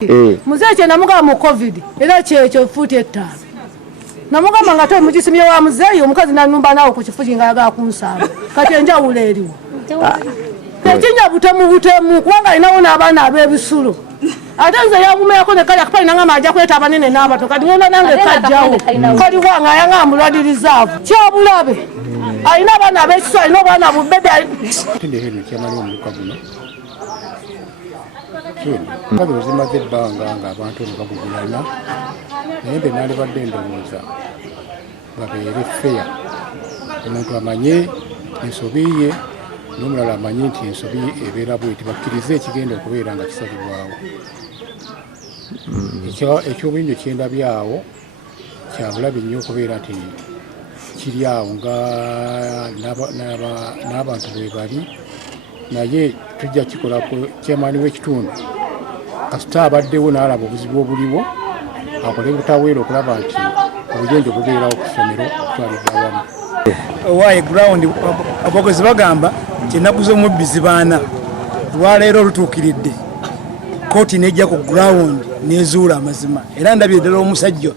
Muzee kye namuga mu covid era kyekyo futi ettaano namugamba nga toe mugisimye wa muzeeyi omukazi nanumba nawo ku kifugi nga yagala kunsamba kati enjawulo eriwo tekinya butemu kubanga alinawo n'abaana ab'ebisulo ate nze yabumeeko ne kali akapali nangamba ajja kweta abanene n'abato kati ngenda nange kajjawo kali wanga yanga mulwadirizaavu kyabulabe alina abaana ab'ekisulo alina obwana bubebe Kali zimaze ebbanga ng'abantu bagugulana naye nze naalibadde ndowooza babeere feya, omuntu amanye ensobi ye n'omulala amanye nti ensobi ebeera bweti bakkirize ekigenda okubeera nga kisalibwawo. Ekyobuyinjo kyendabye awo kyabulabe nnyo okubeera nti kiri awo nga n'abantu bwe bali naye tujja kikolako kyemaani w'ekitundu kasita abaddewo n'alaba obuzibu obuliwo akole butaweera okulaba nti obujenjo bubeerawo ku ssomero okutwalibwa awamu. Owaaye ground abakozi bagamba kyenaguza omubbizi baana lwaleero lutuukiridde kooti nejja ku ground nezuula amazima era ndabye ddala omusajja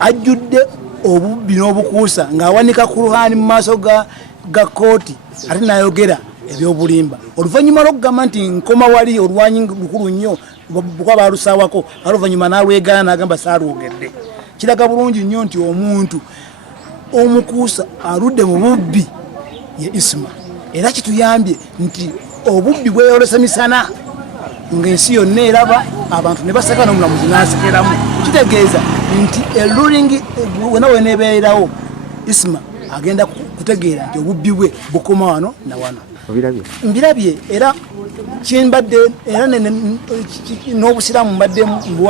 ajjudde obubbi n'obukuusa ng'awanika ku luhaani mu maaso ga kooti ate n'ayogera ebyobulimba oluvannyuma lw'okugamba nti nkoma wali olwanyi lukulu nnyo bukwa baalusawako oluvannyuma n'alwegaana n'agamba saalwogedde. Kiraga bulungi nnyo nti omuntu omukuusa aludde mu bubbi ye Isma era kituyambye nti obubbi bweyolesa misana ng'ensi yonna eraba abantu ne baseka n'omulamuzi n'asekeramu kitegeeza nti erulingi wena weneebeerawo Isma agenda kutegeera nti obubbi bwe bukoma wano na wano. Mbirabye era kimbadde era n'obusiraamu mbadde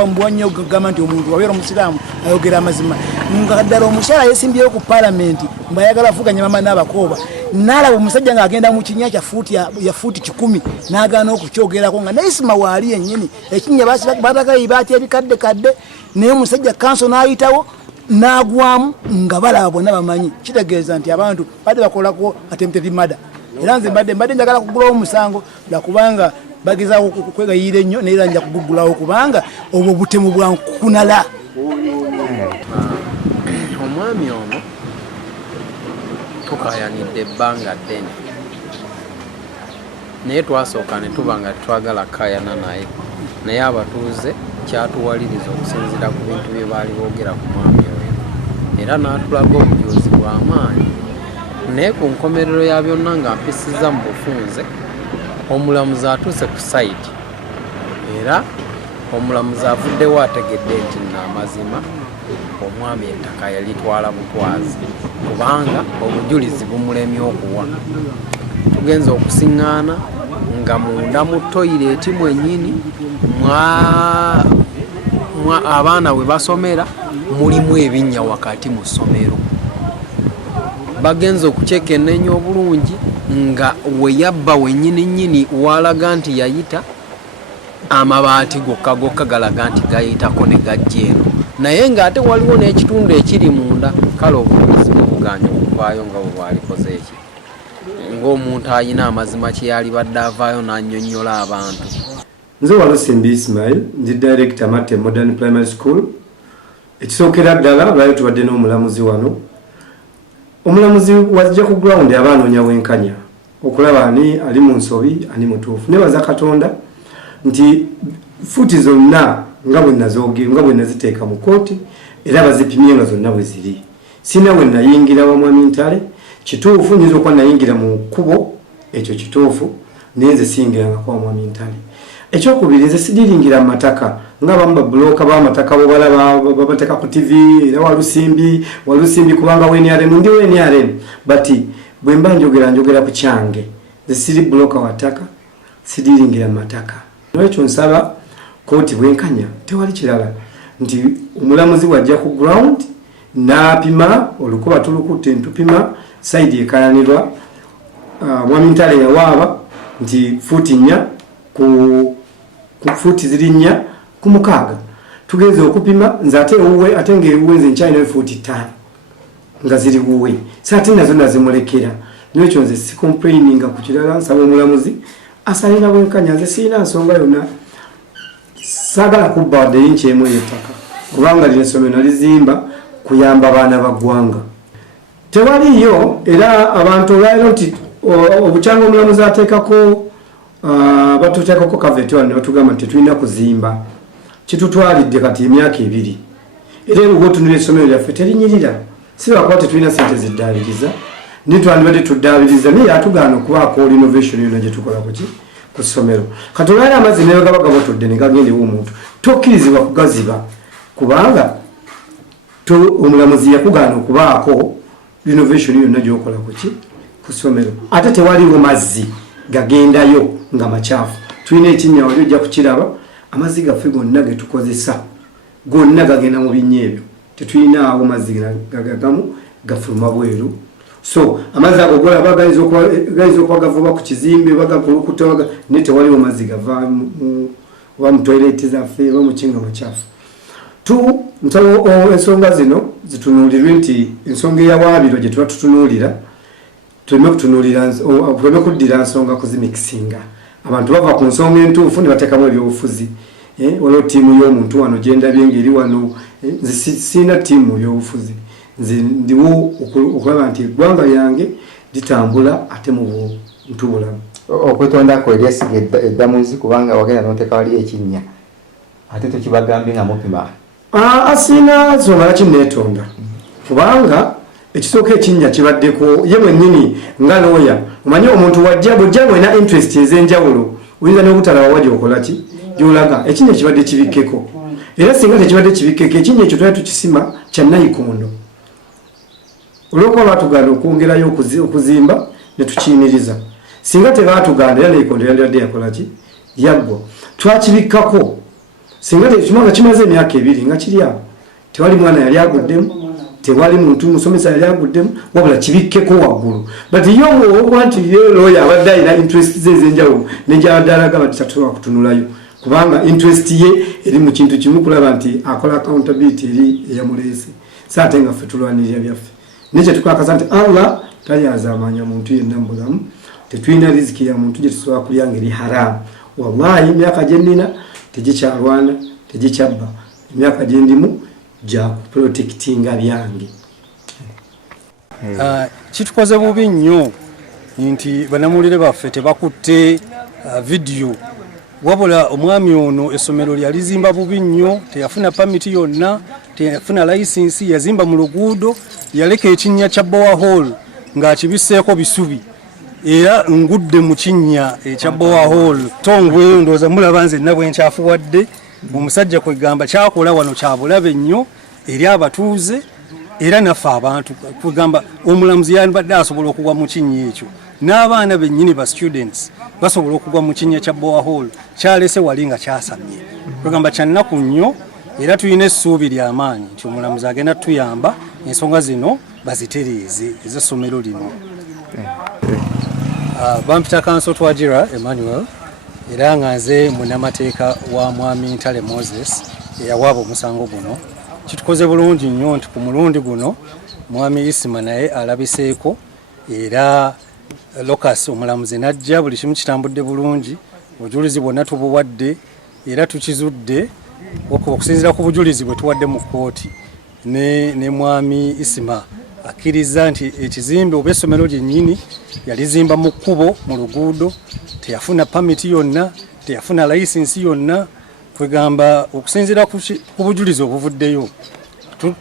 mbuwa nnyo okugamba nti omuntu wabeera omusiraamu ayogera amazima nga ddala omukyala yeesimbyeyo ku paalamenti mbayagala avuganya mama n'abakooba n'alaba omusajja ng'agenda mu kinnya ya fuuti 10 n'agaana okukyogerako nga Isma waali yennyini ekinnya batakayi baatya ebikaddekadde naye omusajja kanso n'ayitawo n'agwamu nga balaba bonna bamanyi kitegeeza nti abantu badde bakolako attempted murder. Era nze mbadde njagala kugulawo omusango lwakubanga bagezaawo kwegayira ennyo naye era nja kugugulawo kubanga obwo butemu bwa nkunala. Omwami ono tukayanidde ebbanga ddene naye twasooka ne tuba nga twagala kayana naye abatuuze kyatuwaliriza okusinziira ku bintu bye baali boogera ku mwami oyo era n'atulaga obujulizi bw'amaanyi. Naye ku nkomerero ya byonna nga mpisiza mu bufunze omulamuzi atuuse ku sayiti era omulamuzi avuddewo ategedde nti n'amazima omwami ettaka yalitwala butwazi kubanga obujulizi bumulemye okuwa. Tugenza okusiŋŋaana nga munda mu toyireeti mwennyini abaana we basomera mulimu ebinnya wakati mu ssomero. Bagenza okukyekennenya obulungi nga we yabba wennyini walaga nti yayita amabaati gokka galaga nti gayitako ne gajja eno naye ng'ate waliwo n'ekitundu ekiri munda kale obujulizi buganya okuvaayo nga bwe bwalikoze eki ng'omuntu ayina amazima kye yalibadde avaayo n'annyonnyola abantu. Nze Walusimbi Ismail ndi director Matte Modern Primary School. Ekisookera ddala lwali tubadde n'omulamuzi wano. Omulamuzi wajja ku ground abaanoonya wenkanya okulaba ani ali mu nsobi ani mutuufu. Nebaza Katonda nti fuuti zonna nga bwe naziteeka mu kooti era bazipimye nga zonna bwe ziri. Sina bwe nayingira wa Mwami Ntale kituufu nyiza okuba nayingira mu kkubo ekyo kituufu naye nze siyingiranga kwa Mwami Ntale. Ekyokubiri nze sidiringira mu mataka ng'abamu babulooka b'amataka bo balaba babateeka ku TV era Walusimbi kubanga WNRM ndi WNRM bati bwe mba njogera ku kyange nze siri bulooka wa ttaka sidiringira mu mataka. N'ekyo nsaba kooti bwenkanya tewali kirala nti omulamuzi wajja ku ground n'apima olukuba tulukutte ntupima sayidi ekayanirwa Mwami Ntale yawaaba nti fuuti 4 ku fuuti ziri 4 ku 6 tugenze okupima nze ate ng'ewuwe nze nkyalina fuuti 5 nga ziri wuwe saate nazo nazimulekera. N'ekyo nze si complaininga ku kirala nsaba omulamuzi asalira bwenkanya nze sirina nsonga yonna saagala kubba wadde yinki emu y'ettaka kubanga lino essomero nalizimba kuyamba abaana ba ggwanga. Tewaliyo era abantu olwaliro nti obukyanga omulamuzi ateekako batuteekako kaveti wano ne batugamba nti tetulina kuzimba kitutwalidde kati emyaka 2 era erugo otunula essomero lyaffe terinyirira si lwakuba tetulina sente ziddaabiriza nitwandibadde tuddaabiriza naye atugaana okubaako renovation yonna gye tukola ku ssomero kati olwali amazzi naye gaba gabatudde ne gagendewo omuntu tokkirizibwa kugaziba kubanga omulamuzi yakugaana okubaako renovation yonna gyokola ku ssomero ate tewaliwo mazzi gagendayo nga makyafu. Tulina ekinnya wali ojja kukiraba amazzi gaffe gonna ge tukozesa gonna gagenda mu binnya ebyo tetulinawo mazzi gagamu gafuluma bweru. So amazzi ago golaba gayinza okuba gavuba ku kizimbe bagakulukuta naye tewaliwo mazzi gava oba mu toilet zaffe oba mu kinga makyafu. Nsaba ensonga zino zitunuulirwe nti ensonga eyawaabiro gye tuba tutunuulira tuleme kuddira nsonga kuzimikisinga. Abantu bava ku nsonga entuufu ne bateekamu ebyobufuzi. Waliwo ttiimu y'omuntu wano gye ndabye ng'eri wano sirina ttiimu y'obufuzi. Nze ndiwo okulaba nti eggwanga lyange litambula ate mu ntubulamu. Okwetondako eryesiga eddamuzi kubanga wagenda n'oteeka waliyo ekinnya ate tokibagambye nga mupima. Asina nsonga laki neetonda kubanga ekisooka ekinnya kibaddeko ye mwennyini nga looya omanyi omuntu bw'ojja mwena interest ez'enjawulo oyinza n'obutalaba wajja okola ki gy'olaga ekinnya kibadde kibikkeko era singa tekibadde kibikkeko ekinnya ekyo twali tukisima kya nayikondo olw'okuba baatugaana okwongerayo okuzimba ne tukiyimiriza singa tebaatugaana era nayikondo yandibadde yakola ki yaggwa twakibikkako singa tekimanga kimaze emyaka 2 nga kiri awo tewali mwana yali aguddemu tewali muntu musomesa yali aguddemu wabula kibikkeko waggulu but yo okuba nti looya abadde alina interest ze ez'enjawulo nejabadde bati tatuwa kutunulayo kubanga interest ye eri mu kintu kimu kulaba nti akola accountability eri eyamuleese saate nga ffe tulwanirira byaffe nekye tukwakaza nti Allah talyazaamanya muntu yenna mu bulamu tetulina riziki ya muntu gye tusobola kulya ngeri haramu wallahi emyaka gye nnina tegikyalwana tegikyabba emyaka gye ndimu ja kuprotectinga byange. Kitukoze bubi nnyo nti banamulire baffe tebakutte video wabula omwami ono essomero lyalizimba bubi nnyo teyafuna pamiti yonna teyafuna license yazimba mu luguudo yaleka ekinnya kya Bower Hall ng'akibiseeko bisubi era ngudde mu kinnya ekya Bower Hall tongweyo ndooza mulaba nze nabwe nkyafuwadde omusajja kwegamba kyakola wano kyabulabe nnyo eri abatuuze era naffe abantu kwegamba omulamuzi yandibadde asobola okugwa mu kinnya ekyo n'abaana bennyini ba students basobola okugwa mu kinnya kya Bower Hall kyalese wali nga kyasamye kwegamba kyannaku nnyo era tulina essuubi ly'amaanyi nti omulamuzi agenda tuyamba ensonga zino bazitereeze ez'essomero lino. Bampita Kanso Twagira Emmanuel era nga nze munnamateeka wa mwami Ntale Moses eyawaaba omusango guno. Kitukoze bulungi nnyo nti ku mulundi guno mwami Isima naye alabiseeko era Locus omulamuzi najja buli kimu kitambudde bulungi obujulizi bwonna tubuwadde era tukizudde okusinziira ku bujulizi bwe tuwadde mu kkooti ne mwami Isima akkiriza nti ekizimbe oba essomero lyennyini yalizimba mu kkubo mu luguudo teyafuna pamiti yonna teyafuna layisinsi yonna kwegamba okusinziira ku bujulizi obuvuddeyo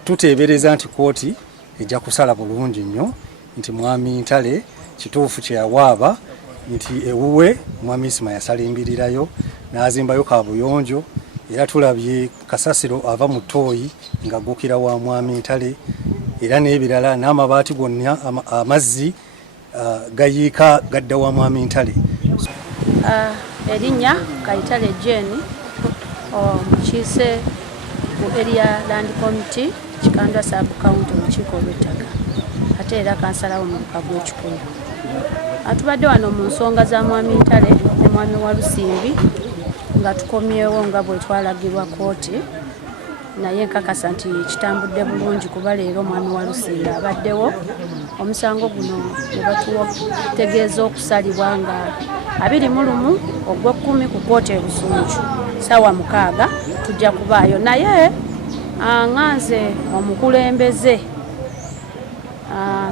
tuteebereza nti kkooti ejja kusala bulungi nnyo nti mwami Ntale kituufu kyeyawaaba nti ewuwe mwami Isima yasalimbirirayo n'azimbayo kaabuyonjo era tulabye kasasiro ava mu ttooyi ng'aggukira wa mwami Ntale era n'ebirala n'amabaati gonna amazzi gayiika gadda wa mwami Ntale. Erinnya Kayitale Jane omukiise ku Area Land Committee Kikandwa Sub County olukiiko olw'ettaka ate era kansalawo mu luka gw'ekikulu. Atubadde wano mu nsonga za mwami Ntale ne mwami Walusimbi nga tukomyewo nga bwe twalagirwa kkooti naye nkakasa nti kitambudde bulungi kuba leero mwami Walusimbi abaddewo omusango guno ne batutegeeza okusalibwa nga 21 ogw'ekkumi ku kkooti e Busunju ssaawa 6 tujja kubaayo naye nganze omukulembeze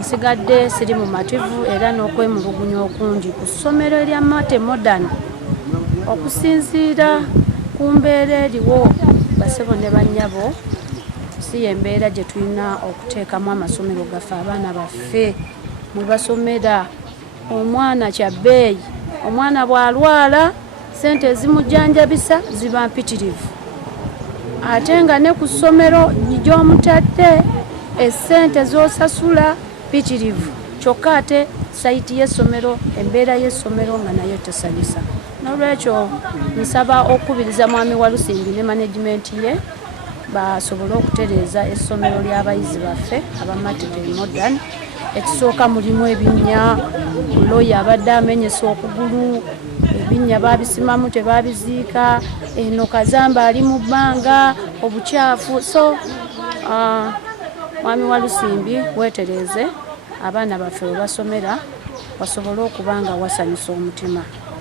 nsigadde siri mumativu era n'okwemulugunya okungi ku ssomero erya Mate Modern okusinziira ku mbeera eriwo basebo ne bannyabo si embeera gye tulina okuteekamu amasomero gaffe abaana baffe mwe basomera omwana kya bbeeyi omwana bw'alwala sente ezimujjanjabisa ziba mpitirivu ate nga ne ku ssomero gy'omutadde essente z'osasula mpitirivu kyokka ate sayiti y'essomero embeera y'essomero nga nayo tesanyusa n'olwekyo nsaba okukubiriza mwami Walusimbi ne management ye basobole okutereeza essomero ly'abayizi baffe aba Mate Modern. Ekisooka mulimu ebinnya loya abadde amenyesa okugulu ebinnya babisimamu tebabiziika eno Kazamba ali mu bbanga obukyafu so mwami Walusimbi weetereeze abaana baffe we basomera basobole okuba nga wasanyusa omutima.